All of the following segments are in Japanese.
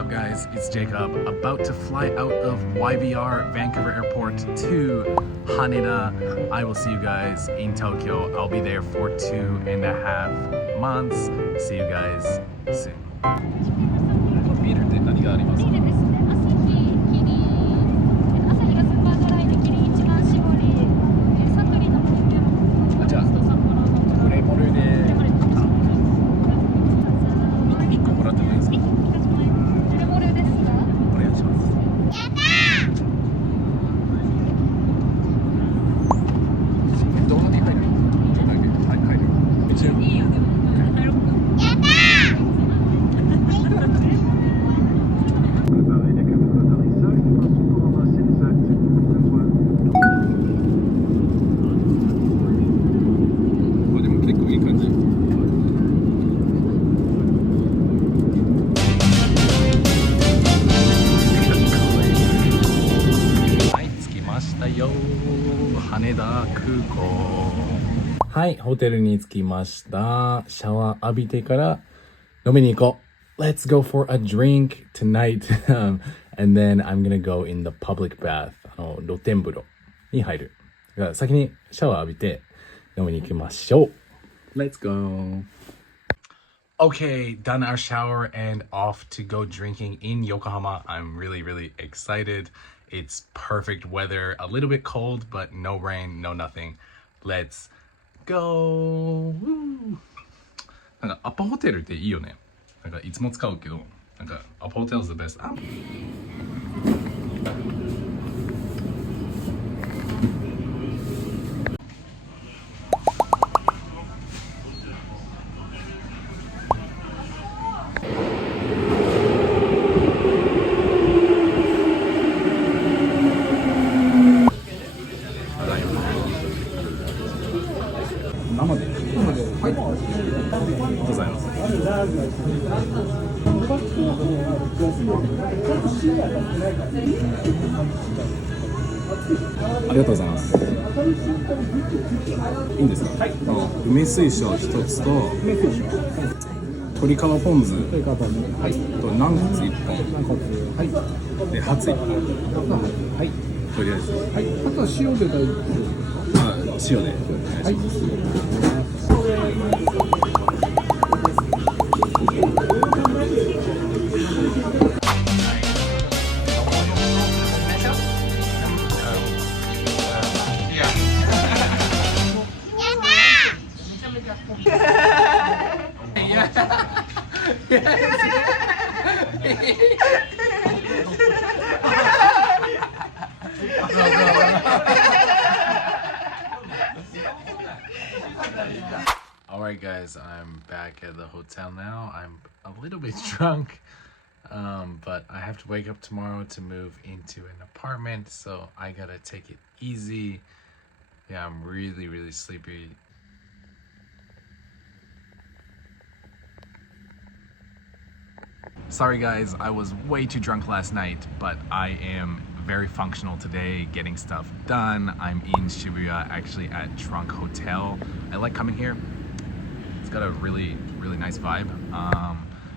up, guys? It's Jacob, about to fly out of YVR Vancouver Airport to Haneda. I will see you guys in Tokyo. I'll be there for 2.5 months. See you guys soon. ビールって何がありますか？ビールですね。朝日がスーパードライでキリン一番搾り、サントリーのプレミアムじゃあプレモルで1個もらってもいいですか？プレモルですか？お願いします。やったー！動画に入る？ちょっとだけ入る。めっちゃいいよ。入ろうか。やったー！羽田空港。はい、ホテルに着きました。シャワー浴びてから飲みに行こう。Let's go for a drink tonight. And then I'm gonna go in the public bath. 露天風呂に入る。だから先にシャワー浴びて飲みに行きましょう。Let's go. Okay, done our shower and off to go drinking in Yokohama. I'm really excited.It's perfect weather, a little bit cold, but no rain, no nothing. Let's go! なんかアパホテルっていいよね。なんかいつも使うけど、なんかアパホテル is the best.ありがとうございます。いいんですか？はい。梅水晶一つと鶏皮ポン酢、はい、と軟骨1本、はい、でハツ1本、はい、とりあえず、はい、あとは塩で大丈夫ですか？塩でお願いします。Alright guys, I'm back at the hotel now. I'm a little bit drunk, but I have to wake up tomorrow to move into an apartment, so I gotta take it easy. Yeah, I'm really sleepy. Sorry guys, I was way too drunk last night, but I am very functional today, getting stuff done. I'm in Shibuya, actually at Trunk Hotel. I like coming here. It's got a really nice vibe.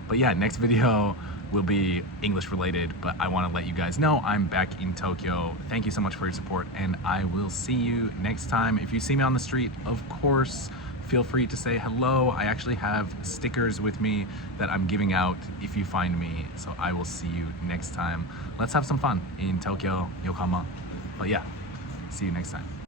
But yeah, next video will be English related, but I want to let you guys know I'm back in Tokyo. Thank you so much for your support, and I will see you next time. If you see me on the street, of course, feel free to say hello. I actually have stickers with me that I'm giving out if you find me. So I will see you next time. Let's have some fun in Tokyo, Yokohama. But yeah, see you next time.